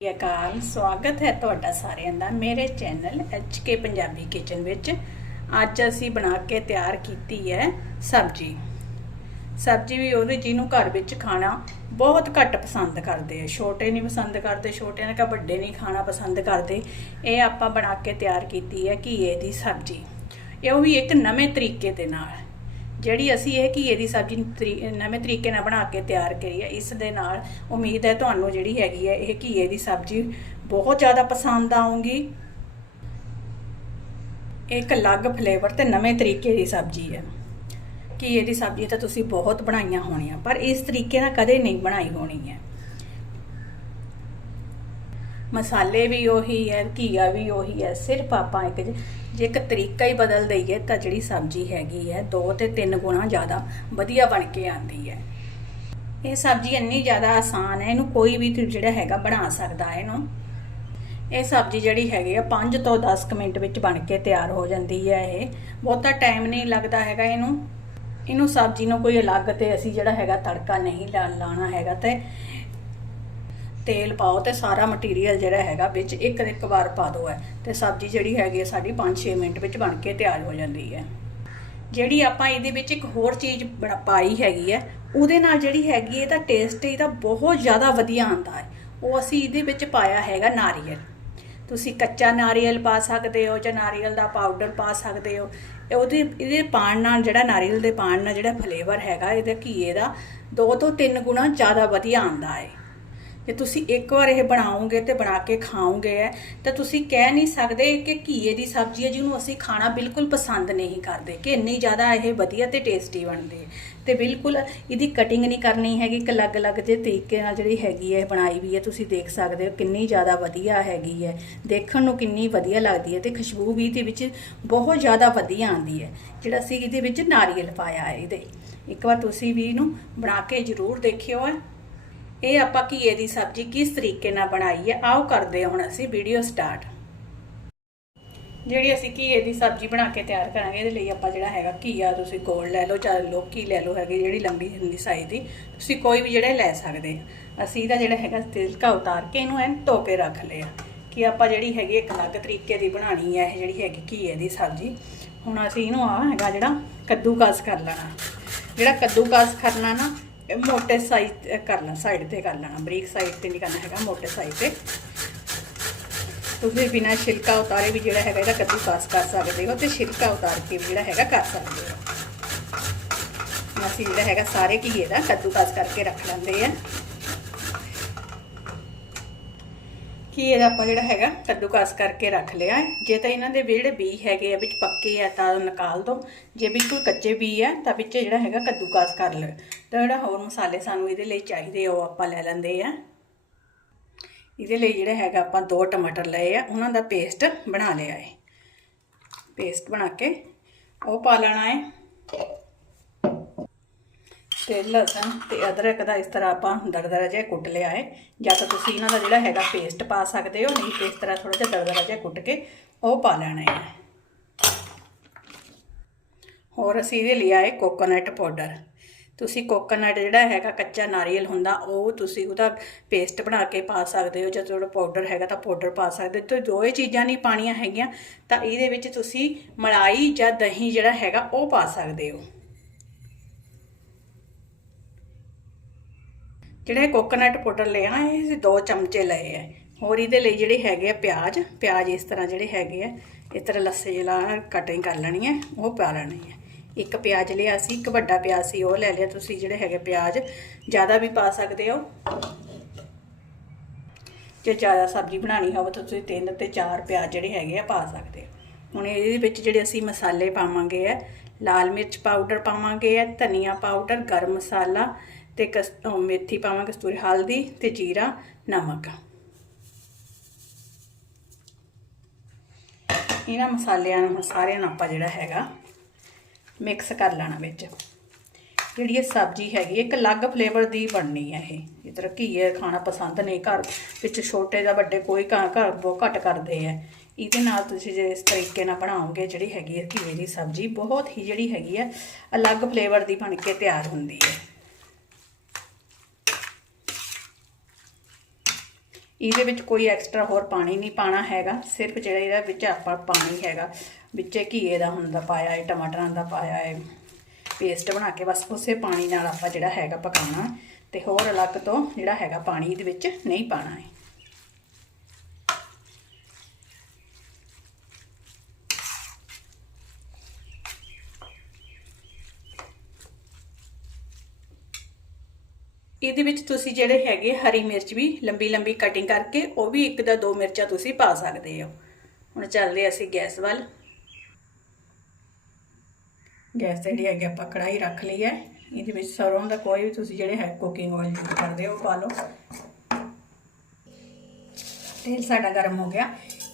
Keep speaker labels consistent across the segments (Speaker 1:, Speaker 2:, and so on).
Speaker 1: ਸਤਿ ਅਕਾਲ, ਸਵਾਗਤ ਹੈ ਤੁਹਾਡਾ ਸਾਰਿਆਂ ਦਾ ਮੇਰੇ ਚੈਨਲ ਕੇ ਪੰਜਾਬੀ ਕਿਚਨ ਵਿੱਚ। ਅੱਜ ਅਸੀਂ ਬਣਾ ਕੇ ਤਿਆਰ ਕੀਤੀ ਹੈ ਸਬਜੀ। ਸਬਜੀ ਵੀ ਉਹਦੇ ਜਿਹਨੂੰ ਘਰ ਵਿੱਚ ਖਾਣਾ ਬਹੁਤ ਘੱਟ ਪਸੰਦ ਕਰਦੇ ਆ। ਛੋਟੇ ਨਹੀਂ ਪਸੰਦ ਕਰਦੇ, ਛੋਟਿਆਂ ਨੇ ਕਾ ਵੱਡੇ ਨਹੀਂ ਖਾਣਾ ਪਸੰਦ ਕਰਦੇ। ਇਹ ਆਪਾਂ ਬਣਾ ਕੇ ਤਿਆਰ ਕੀਤੀ ਹੈ ਘੀਏ ਦੀ ਸਬਜੀ। ਇਹ ਵੀ ਇੱਕ ਨਵੇਂ ਤਰੀਕੇ ਦੇ ਨਾਲ। ਜਿਹੜੀ ਅਸੀਂ ਇਹ ਘੀਏ ਦੀ ਸਬਜ਼ੀ ਤਰੀ- ਨਵੇਂ ਤਰੀਕੇ ਨਾਲ ਬਣਾ ਕੇ ਤਿਆਰ ਕਰੀ ਹੈ ਇਸ ਦੇ ਨਾਲ ਉਮੀਦ ਹੈ ਤੁਹਾਨੂੰ ਜਿਹੜੀ ਹੈਗੀ ਹੈ ਇਹ ਘੀਏ ਦੀ ਸਬਜ਼ੀ ਬਹੁਤ ਜ਼ਿਆਦਾ ਪਸੰਦ ਆਊਗੀ। ਇੱਕ ਅਲੱਗ ਫਲੇਵਰ ਤੇ ਨਵੇਂ ਤਰੀਕੇ ਦੀ ਸਬਜ਼ੀ ਹੈ। ਘੀਏ ਦੀ ਸਬਜ਼ੀ ਤਾਂ ਤੁਸੀਂ ਬਹੁਤ ਬਣਾਈਆਂ ਹੋਣੀਆਂ, ਪਰ ਇਸ ਤਰੀਕੇ ਨਾਲ ਕਦੇ ਨਹੀਂ ਬਣਾਈ ਹੋਣੀ ਹੈ। ਮਸਾਲੇ ਵੀ ਉਹੀ ਹੈ, ਘੀਆ ਵੀ ਉਹੀ ਹੈ, ਸਿਰਫ ਆਪਾਂ ਇੱਕ ਜੇ- ਜੇ ਇੱਕ ਤਰੀਕਾ ਹੀ ਬਦਲ ਦਈਏ ਤਾਂ ਜਿਹੜੀ ਸਬਜ਼ੀ ਹੈਗੀ ਹੈ, ਦੋ ਤੇ ਤਿੰਨ ਗੁਣਾ ਜ਼ਿਆਦਾ ਵਧੀਆ ਬਣ ਕੇ ਆਉਂਦੀ ਹੈ। ਇਹ ਸਬਜ਼ੀ ਇੰਨੀ ਜ਼ਿਆਦਾ ਆਸਾਨ ਹੈ, ਇਹਨੂੰ ਕੋਈ ਵੀ ਜਿਹੜਾ ਹੈਗਾ ਬਣਾ ਸਕਦਾ ਹੈ ਇਹਨੂੰ। ਇਹ ਸਬਜ਼ੀ ਜਿਹੜੀ ਹੈਗੀ ਆ 5 ਤੋਂ 10 ਕੁ ਮਿੰਟ ਵਿੱਚ ਬਣ ਕੇ ਤਿਆਰ ਹੋ ਜਾਂਦੀ ਹੈ ਇਹ। ਬਹੁਤਾ ਟਾਈਮ ਨਹੀਂ ਲੱਗਦਾ ਹੈਗਾ ਇਹਨੂੰ। ਇਹਨੂੰ ਸਬਜ਼ੀ ਨੂੰ ਕੋਈ ਅਲੱਗ ਤੇ ਅਸੀਂ ਜਿਹੜਾ ਹੈਗਾ ਤੜਕਾ ਨਹੀਂ ਲਾ- ਲਾਉਣਾ ਹੈਗਾ ਤੇ ਤੇਲ ਪਾਓ ਤੇ ਸਾਰਾ ਮਟੀਰੀਅਲ ਜਿਹੜਾ ਹੈਗਾ ਵਿੱਚ ਇੱਕ ਇੱਕ ਵਾਰ ਪਾ ਦਿਓ ਹੈ ਤੇ ਸਬਜ਼ੀ ਜਿਹੜੀ ਹੈਗੀ ਹੈ ਸਾਡੀ 5-6 ਮਿੰਟ ਵਿੱਚ ਬਣ ਕੇ ਤਿਆਰ ਹੋ ਜਾਂਦੀ ਹੈ। ਜਿਹੜੀ ਆਪਾਂ ਇਹਦੇ ਵਿੱਚ ਇੱਕ ਹੋਰ ਚੀਜ਼ ਬਣਾ- ਪਾਈ ਹੈਗੀ ਹੈ, ਉਹਦੇ ਨਾਲ ਜਿਹੜੀ ਹੈਗੀ ਇਹਦਾ ਟੇਸਟ ਇਹਦਾ ਬਹੁਤ ਜ਼ਿਆਦਾ ਵਧੀਆ ਆਉਂਦਾ ਹੈ। ਉਹ ਅਸੀਂ ਇਹਦੇ ਵਿੱਚ ਪਾਇਆ ਹੈਗਾ ਨਾਰੀਅਲ। ਤੁਸੀਂ ਕੱਚਾ ਨਾਰੀਅਲ ਪਾ ਸਕਦੇ ਹੋ ਜਾਂ ਨਾਰੀਅਲ ਦਾ ਪਾਊਡਰ ਪਾ ਸਕਦੇ ਹੋ। ਉਹਦੇ, ਇਹਦੇ ਪਾਣ ਨਾਲ ਜਿਹੜਾ ਨਾਰੀਅਲ ਦੇ ਪਾਣ ਨਾਲ ਜਿਹੜਾ ਫਲੇਵਰ ਹੈਗਾ, ਇਹਦੇ ਘੀਏ ਦਾ ਦੋ ਤੋਂ ਤਿੰਨ ਗੁਣਾ ਜ਼ਿਆਦਾ ਵਧੀਆ ਆਉਂਦਾ ਹੈ। ਜੇ ਤੁਸੀਂ ਇੱਕ ਵਾਰ ਇਹ ਬਣਾਓਗੇ ਤੇ ਬਣਾ ਕੇ ਖਾਓਗੇ ਹੈ ਤਾਂ ਤੁਸੀਂ ਕਹਿ ਨਹੀਂ ਸਕਦੇ ਕਿ ਘੀਏ ਦੀ ਸਬਜ਼ੀ ਹੈ ਜਿਹਨੂੰ ਅਸੀਂ ਖਾਣਾ ਬਿਲਕੁਲ ਪਸੰਦ ਨਹੀਂ ਕਰਦੇ, ਕਿ ਇੰਨੀ ਜ਼ਿਆਦਾ ਇਹ ਵਧੀਆ ਤੇ ਟੇਸਟੀ ਬਣਦੀ ਹੈ ਤੇ ਬਿਲਕੁਲ ਇਹਦੀ ਕਟਿੰਗ ਨਹੀਂ ਕਰਨੀ ਹੈਗੀ, ਇੱਕ ਅਲੱਗ-ਅਲੱਗ ਜੇ ਤਰੀਕੇ ਨਾਲ ਜਿਹੜੀ ਹੈਗੀ ਹੈ ਬਣਾਈ ਵੀ ਹੈ ਤੁਸੀਂ ਦੇਖ ਸਕਦੇ ਹੋ ਕਿੰਨੀ ਜ਼ਿਆਦਾ ਵਧੀਆ ਹੈਗੀ ਹੈ ਦੇਖਣ ਨੂੰ ਕਿੰਨੀ ਵਧੀਆ ਲੱਗਦੀ ਹੈ ਤੇ ਖੁਸ਼ਬੂ ਵੀ ਇਹਦੇ ਵਿੱਚ ਬਹੁਤ ਜ਼ਿਆਦਾ ਵਧੀਆ ਆਉਂਦੀ ਹੈ ਜਿਹੜਾ ਅਸੀਂ ਇਹਦੇ ਵਿੱਚ ਨਾਰੀਅਲ ਪਾਇਆ ਹੈ ਇਹਦੇ। ਇੱਕ ਵਾਰ ਤੁਸੀਂ ਵੀ ਇਹਨੂੰ ਬਣਾ ਕੇ ਜ਼ਰੂਰ ਦੇਖਿਓ ਹੈ ਇਹ ਆਪਾਂ ਘੀਏ ਦੀ ਸਬਜ਼ੀ ਕਿਸ ਤਰੀਕੇ ਨਾਲ ਬਣਾਈ ਹੈ, ਆਓ ਕਰਦੇ ਹਾਂ ਹੁਣ ਅਸੀਂ ਵੀਡੀਓ ਸਟਾਰਟ ਜਿਹੜੀ ਅਸੀਂ ਘੀਏ ਦੀ ਸਬਜ਼ੀ ਬਣਾ ਕੇ ਤਿਆਰ ਕਰਾਂਗੇ, ਇਹਦੇ ਲਈ ਆਪਾਂ ਜਿਹੜਾ ਹੈਗਾ ਘੀਆ ਤੁਸੀਂ ਗੋਲ ਲੈ ਲਓ ਚਾਹੇ ਲੋਕੀ ਲੈ ਲਓ ਹੈਗੀ, ਜਿਹੜੀ ਲੰਬੀ ਹੁੰਦੀ ਸਾਈਜ਼ ਦੀ, ਤੁਸੀਂ ਕੋਈ ਵੀ ਜਿਹੜਾ ਲੈ ਸਕਦੇ ਆ ਅਸੀਂ ਇਹਦਾ ਜਿਹੜਾ ਹੈਗਾ ਤਿਲਕਾ ਉਤਾਰ ਕੇ ਇਹਨੂੰ ਐਨ ਧੋ ਕੇ ਰੱਖ ਲਿਆ ਕਿ ਆਪਾਂ ਜਿਹੜੀ ਹੈਗੀ ਇੱਕ ਅਲੱਗ ਤਰੀਕੇ ਦੀ ਬਣਾਣੀ ਹੈ ਇਹ ਜਿਹੜੀ ਹੈਗੀ ਘੀਏ ਦੀ ਸਬਜ਼ੀ। ਹੁਣ ਅਸੀਂ ਇਹਨੂੰ ਆ ਹੈਗਾ ਜਿਹੜਾ ਕੱਦੂਕਸ ਕਰ ਲੈਣਾ। ਜਿਹੜਾ ਕੱਦੂਕਸ ਕਰਨਾ ਨਾ ਮੋਟੇ ਸਾਈਜ਼ ਤੇ ਕਰ ਲੈਣਾ ਸਾਈਡ ਤੇ ਕਰ ਲੈਣਾ। ਬਰੀਕ ਸਾਈਡ ਤੇ ਨਹੀਂ ਕਰਨਾ ਹੈਗਾ, ਮੋਟੇ ਸਾਈਜ਼ ਤੇ। ਤੁਸੀਂ ਬਿਨਾਂ ਛਿਲਕਾ ਉਤਾਰੇ ਵੀ ਜਿਹੜਾ ਹੈਗਾ, ਇਹਦਾ ਕੱਦੂਕਸ ਕਰ ਸਕਦੇ ਹੋ ਤੇ ਛਿਲਕਾ ਉਤਾਰ ਕੇ ਵੀ ਜਿਹੜਾ ਹੈਗਾ ਕਰ ਸਕਦੇ ਹੋ। ਅਸੀਂ ਜਿਹੜਾ ਹੈਗਾ, ਸਾਰੇ ਘੀਏ ਦਾ ਕੱਦੂਕਸ ਕਰਕੇ ਰੱਖ ਲੈਂਦੇ ਆ। ਘੀਏ ਦਾ ਆਪਾਂ ਜਿਹੜਾ ਹੈਗਾ, ਕੱਦੂ ਕਾਸ ਕਰਕੇ ਰੱਖ ਲਿਆ ਜੇ ਤਾਂ ਇਹਨਾਂ ਦੇ ਜਿਹੜੇ ਬੀ ਹੈਗੇ ਆ, ਵਿੱਚ ਪੱਕੇ ਆ, ਤਾਂ ਨਿਕਾਲ ਦੋ। ਜੇ ਬਿਲਕੁਲ ਕੱਚੇ ਬੀ ਆ, ਤਾਂ ਵਿੱਚ ਜਿਹੜਾ ਹੈਗਾ, ਕੱਦੂ ਕਾਸ ਕਰ ਲਓ। ਤਾਂ ਜਿਹੜਾ ਹੋਰ ਮਸਾਲੇ ਸਾਨੂੰ ਇਹਦੇ ਲਈ ਚਾਹੀਦੇ ਆ, ਉਹ ਆਪਾਂ ਲੈ ਲੈਂਦੇ ਆ। ਇਹਦੇ ਲਈ ਜਿਹੜਾ ਹੈਗਾ ਆਪਾਂ ਦੋ ਟਮਾਟਰ ਲਏ ਆ ਉਹਨਾਂ ਦਾ ਪੇਸਟ ਬਣਾ ਲਿਆ ਹੈ ਪੇਸਟ ਬਣਾ ਕੇ ਉਹ ਪਾ ਲੈਣਾ ਹੈ ਤੇ ਲਸਣ ਤੇ ਅਦਰਕ ਦਾ ਇਸ ਤਰ੍ਹਾਂ ਆਪਾਂ ਦਰਦਰਾ ਜਿਹਾ ਕੁੱਟ ਲਿਆ ਹੈ ਜਾਂ ਤਾਂ ਤੁਸੀਂ ਇਹਨਾਂ ਦਾ ਜਿਹੜਾ ਹੈਗਾ ਪੇਸਟ ਪਾ ਸਕਦੇ ਹੋ ਨਹੀਂ ਤੇ ਇਸ ਤਰ੍ਹਾਂ ਥੋੜਾ ਜਿਹਾ ਦਰਦਰਾ ਜਿਹਾ ਕੁੱਟ ਕੇ ਉਹ ਪਾ ਲੈਣਾ ਹੈ ਹੋਰ ਅਸੀਂ ਇਹਦੇ ਲਈ ਆਏ ਕੋਕੋਨਟ ਪਾਊਡਰ। ਤੁਸੀਂ ਕੋਕੋਨਟ ਜਿਹੜਾ ਹੈਗਾ ਕੱਚਾ ਨਾਰੀਅਲ ਹੁੰਦਾ, ਉਹ ਤੁਸੀਂ ਉਹਦਾ ਪੇਸਟ ਬਣਾ ਕੇ ਪਾ ਸਕਦੇ ਹੋ, ਜਾਂ ਤੁਹਾਡਾ ਪਾਊਡਰ ਹੈਗਾ ਤਾਂ ਪਾਊਡਰ ਪਾ ਸਕਦੇ ਹੋ। ਤੇ ਦੋਏ ਚੀਜ਼ਾਂ ਨਹੀਂ ਪਾਣੀਆਂ ਹੈਗੀਆਂ, ਤਾਂ ਇਹਦੇ ਵਿੱਚ ਤੁਸੀਂ ਮਲਾਈ ਜਾਂ ਦਹੀਂ ਜਿਹੜਾ ਹੈਗਾ, ਉਹ ਪਾ ਸਕਦੇ ਹੋ। ਜਿਹੜੇ ਕੋਕੋਨਟ ਪਾਊਡਰ ਲਿਆ ਇਹ ਦੋ ਚਮਚੇ ਲਏ ਆ। ਹੋਰ ਇਹਦੇ ਲਈ ਜਿਹੜੇ ਹੈਗੇ ਆ ਪਿਆਜ਼ ਪਿਆਜ਼ ਇਸ ਤਰ੍ਹਾਂ ਜਿਹੜੇ ਹੈਗੇ ਆ, ਇਸ ਤਰ੍ਹਾਂ ਲੱਸੇ ਜਿਹੜਾ ਕਟਿੰਗ ਕਰ ਲੈਣੀ ਹੈ ਉਹ ਪਾ ਲੈਣੀ ਹੈ ਇੱਕ ਪਿਆਜ਼ ਲਿਆ ਸੀ, ਇੱਕ ਵੱਡਾ ਪਿਆਜ਼ ਸੀ, ਉਹ ਲੈ ਲਿਆ। ਤੁਸੀਂ ਜਿਹੜੇ ਹੈਗੇ ਪਿਆਜ਼, ਜ਼ਿਆਦਾ ਵੀ ਪਾ ਸਕਦੇ ਹੋ। ਜੇ ਜ਼ਿਆਦਾ ਸਬਜ਼ੀ ਬਣਾਣੀ ਹੋਵੇ ਤਾਂ ਤੁਸੀਂ ਤਿੰਨ ਤੇ ਚਾਰ ਪਿਆਜ਼ ਜਿਹੜੇ ਹੈਗੇ ਆ ਪਾ ਸਕਦੇ ਹੋ। ਹੁਣ ਇਹਦੇ ਵਿੱਚ ਜਿਹੜੇ ਅਸੀਂ ਮਸਾਲੇ ਪਾਵਾਂਗੇ ਆ, ਲਾਲ ਮਿਰਚ ਪਾਊਡਰ ਪਾਵਾਂਗੇ ਆ, ਧਨੀਆ ਪਾਊਡਰ, ਗਰਮ ਮਸਾਲਾ ਤੇ ਕਸ ਮੇਥੀ ਪਾਵਾਂਗੇ, ਕਸਤੂਰੀ ਹਲਦੀ ਤੇ ਜੀਰਾ, ਨਮਕ। ਇਹਨਾਂ ਮਸਾਲਿਆਂ ਨੂੰ ਸਾਰਿਆਂ ਨੂੰ ਆਪਾਂ ਜਿਹੜਾ ਹੈਗਾ ਮਿਕਸ ਕਰ ਲੈਣਾ ਵਿੱਚ। ਜਿਹੜੀ ਇਹ ਸਬਜ਼ੀ ਹੈਗੀ, ਇੱਕ ਅਲੱਗ ਫਲੇਵਰ ਦੀ ਬਣਨੀ ਹੈ ਇਹ। ਇਸ ਘੀਏ ਖਾਣਾ ਪਸੰਦ ਨਹੀਂ ਘਰ ਵਿੱਚ ਛੋਟੇ ਜਾਂ ਵੱਡੇ ਕੋਈ ਘਰ ਘਰ ਬਹੁਤ ਘੱਟ ਕਰਦੇ ਆ। ਇਹਦੇ ਨਾਲ ਤੁਸੀਂ ਜੇ ਇਸ ਤਰੀਕੇ ਨਾਲ ਬਣਾਓਗੇ, ਜਿਹੜੀ ਹੈਗੀ ਹੈ ਘੀਏ ਦੀ ਸਬਜ਼ੀ, ਬਹੁਤ ਹੀ ਜਿਹੜੀ ਹੈਗੀ ਹੈ ਅਲੱਗ ਫਲੇਵਰ ਦੀ ਬਣ ਕੇ ਤਿਆਰ ਹੁੰਦੀ ਹੈ ਇਹਦੇ ਵਿੱਚ ਕੋਈ ਐਕਸਟਰਾ ਹੋਰ ਪਾਣੀ ਨਹੀਂ ਪਾਣਾ ਹੈਗਾ, ਸਿਰਫ ਜਿਹੜਾ ਇਹਦਾ ਵਿੱਚ ਆਪਾਂ ਪਾਣੀ ਹੈਗਾ ਵਿੱਚ ਘੀਏ ਦਾ ਹੁੰਦਾ ਪਾਇਆ ਹੈ ਟਮਾਟਰਾਂ ਦਾ ਪਾਇਆ ਹੈ ਪੇਸਟ ਬਣਾ ਕੇ ਬਸ ਉਸੇ ਪਾਣੀ ਨਾਲ ਆਪਾਂ ਜਿਹੜਾ ਹੈਗਾ ਪਕਾਉਣਾ ਤੇ ਹੋਰ ਅਲੱਗ ਤੋਂ ਜਿਹੜਾ ਹੈਗਾ ਪਾਣੀ ਇਹਦੇ ਵਿੱਚ ਨਹੀਂ ਪਾਣਾ ਹੈ ਇਹਦੇ ਵਿੱਚ ਤੁਸੀਂ ਜਿਹੜੇ ਹੈਗੇ ਹਰੀ ਮਿਰਚ ਵੀ ਲੰਬੀ ਲੰਬੀ ਕਟਿੰਗ ਕਰਕੇ ਉਹ ਵੀ ਇੱਕ ਦਾ ਦੋ ਮਿਰਚਾਂ ਤੁਸੀਂ ਪਾ ਸਕਦੇ ਹੋ। ਹੁਣ ਚੱਲਦੇ ਅਸੀਂ ਗੈਸ ਵੱਲ। ਗੈਸ ਤੇ ਜਿਹੜੀ ਹੈਗੀ ਆਪਾਂ ਕੜਾਈ ਰੱਖ ਲਈ ਹੈ। ਇਹਦੇ ਵਿੱਚ ਸਰੋਂ ਦਾ ਕੋਈ ਵੀ ਤੁਸੀਂ ਜਿਹੜੇ ਹੈ ਕੁਕਿੰਗ ਆਇਲ ਯੂਜ਼ ਕਰਦੇ ਹੋ ਉਹ ਪਾ ਲਓ। ਤੇਲ ਸਾਡਾ ਗਰਮ ਹੋ ਗਿਆ।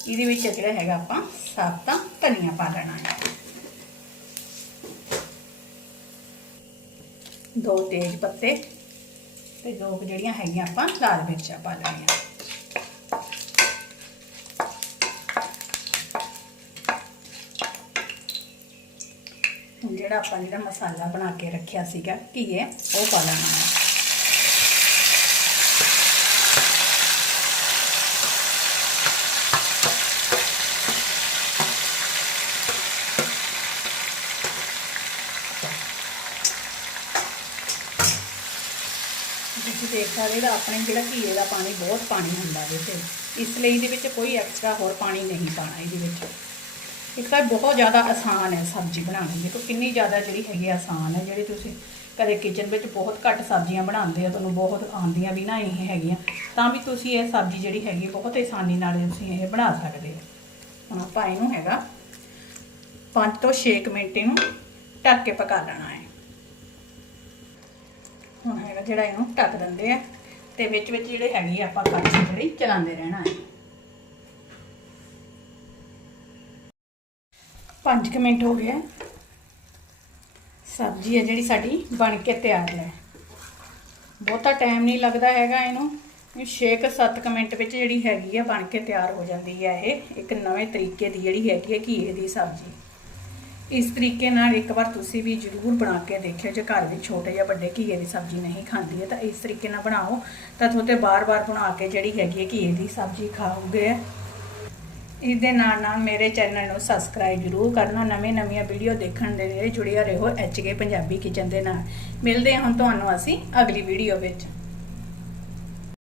Speaker 1: ਇਹਦੇ ਵਿੱਚ ਜਿਹੜਾ ਹੈਗਾ ਆਪਾਂ ਸਾਬਤਾ ਧਨੀਆ ਪਾ ਲੈਣਾ ਹੈ। ਦੋ ਤੇਜ ਪੱਤੇ ਤੇ ਦੋ ਕੁ ਜਿਹੜੀਆਂ ਹੈਗੀਆਂ ਆਪਾਂ ਲਾਲ ਮਿਰਚਾਂ ਪਾ ਲੈਣੀਆਂ ਹੁਣ ਜਿਹੜਾ ਆਪਾਂ ਜਿਹੜਾ ਮਸਾਲਾ ਬਣਾ ਕੇ ਰੱਖਿਆ ਸੀਗਾ, ਘੀਏ, ਉਹ ਪਾ ਲੈਣਾ ਹੈ। ਤੁਸੀਂ ਦੇਖ ਸਕਦੇ ਦਾ ਆਪਣੇ ਜਿਹੜਾ ਘੀਏ ਦਾ ਪਾਣੀ, ਬਹੁਤ ਪਾਣੀ ਹੁੰਦਾ ਵਿੱਚ। ਇਸ ਲਈ ਇਹਦੇ ਵਿੱਚ ਕੋਈ ਐਕਸਟਰਾ ਹੋਰ ਪਾਣੀ ਨਹੀਂ ਪਾਣਾ ਇਹਦੇ ਵਿੱਚ। ਇਸ ਤਾਂ ਬਹੁਤ ਜ਼ਿਆਦਾ ਆਸਾਨ ਹੈ ਸਬਜ਼ੀ ਬਣਾਉਣੀ ਦੇਖੋ ਕਿੰਨੀ ਜ਼ਿਆਦਾ ਜਿਹੜੀ ਹੈਗੀ ਆਸਾਨ ਹੈ, ਜਿਹੜੀ ਤੁਸੀਂ ਕਦੇ ਕਿਚਨ ਵਿੱਚ ਬਹੁਤ ਘੱਟ ਸਬਜ਼ੀਆਂ ਬਣਾਉਂਦੇ ਹੋ, ਤੁਹਾਨੂੰ ਬਹੁਤ ਆਉਂਦੀਆਂ ਵੀ ਨਾ ਇਹ ਹੈਗੀਆਂ, ਤਾਂ ਵੀ ਤੁਸੀਂ ਇਹ ਸਬਜ਼ੀ ਜਿਹੜੀ ਹੈਗੀ ਬਹੁਤ ਆਸਾਨੀ ਨਾਲ ਤੁਸੀਂ ਇਹ ਬਣਾ ਸਕਦੇ ਹੋ। ਹੁਣ ਆਪਾਂ ਇਹਨੂੰ ਹੈਗਾ 5 ਤੋਂ 6 ਮਿੰਟ ਇਹਨੂੰ ਢੱਕ ਕੇ ਪਕਾ ਲੈਣਾ ਹੈ। ਹੁਣ ਹੈਗਾ ਜਿਹੜਾ ਇਹਨੂੰ ਢੱਕ ਦਿੰਦੇ ਆ, ਤੇ ਵਿੱਚ ਵਿੱਚ ਜਿਹੜੇ ਹੈਗੀ ਆ ਆਪਾਂ ਕੜਛੀ ਜਿਹੜੀ ਚਲਾਉਂਦੇ ਰਹਿਣਾ ਹੈ। 5 ਮਿੰਟ ਹੋ ਗਏ ਸਬਜ਼ੀ ਹੈ ਜਿਹੜੀ ਸਾਡੀ, ਬਣ ਕੇ ਤਿਆਰ ਹੈ। ਬਹੁਤਾ ਟਾਈਮ ਨਹੀਂ ਲੱਗਦਾ ਹੈਗਾ ਇਹਨੂੰ। ਇਹ 6-7 ਮਿੰਟ ਵਿੱਚ ਜਿਹੜੀ ਹੈਗੀ ਆ, ਬਣ ਕੇ ਤਿਆਰ ਹੋ ਜਾਂਦੀ ਹੈ ਇਹ। ਇੱਕ ਨਵੇਂ ਤਰੀਕੇ ਦੀ ਜਿਹੜੀ ਹੈਗੀ ਹੈ ਘੀਏ ਦੀ ਸਬਜ਼ੀ। ਇਸ ਤਰੀਕੇ ਨਾਲ ਇੱਕ ਵਾਰ ਤੁਸੀਂ ਵੀ ਜ਼ਰੂਰ ਬਣਾ ਕੇ ਦੇਖਿਓ। ਜੇ ਘਰ ਵਿੱਚ ਛੋਟੇ ਜਾਂ ਵੱਡੇ ਘੀਏ ਦੀ ਸਬਜ਼ੀ ਨਹੀਂ ਖਾਂਦੀ ਹੈ, ਤਾਂ ਇਸ ਤਰੀਕੇ ਨਾਲ ਬਣਾਓ। ਤਾਂ ਤੁਹਾਡੇ ਬਾਰ-ਬਾਰ ਬਣਾ ਕੇ ਜਿਹੜੀ ਹੈਗੀ ਹੈ ਘੀਏ ਦੀ ਸਬਜ਼ੀ ਖਾਓਗੇ। ਇਸ ਦੇ ਨਾਲ ਨਾਲ ਮੇਰੇ ਚੈਨਲ ਨੂੰ ਸਬਸਕ੍ਰਾਈਬ ਜ਼ਰੂਰ ਕਰਨਾ, ਨਵੇਂ ਨਵੀਆਂ ਵੀਡੀਓ ਦੇਖਣ ਦੇ ਲਈ ਜੁੜਿਆ ਰਹੋ ਐਚਕੇ ਪੰਜਾਬੀ ਕਿਚਨ ਦੇ ਨਾਲ। ਮਿਲਦੇ ਹਾਂ ਹੁਣ ਤੁਹਾਨੂੰ ਅਸੀਂ ਅਗਲੀ ਵੀਡੀਓ ਵਿੱਚ।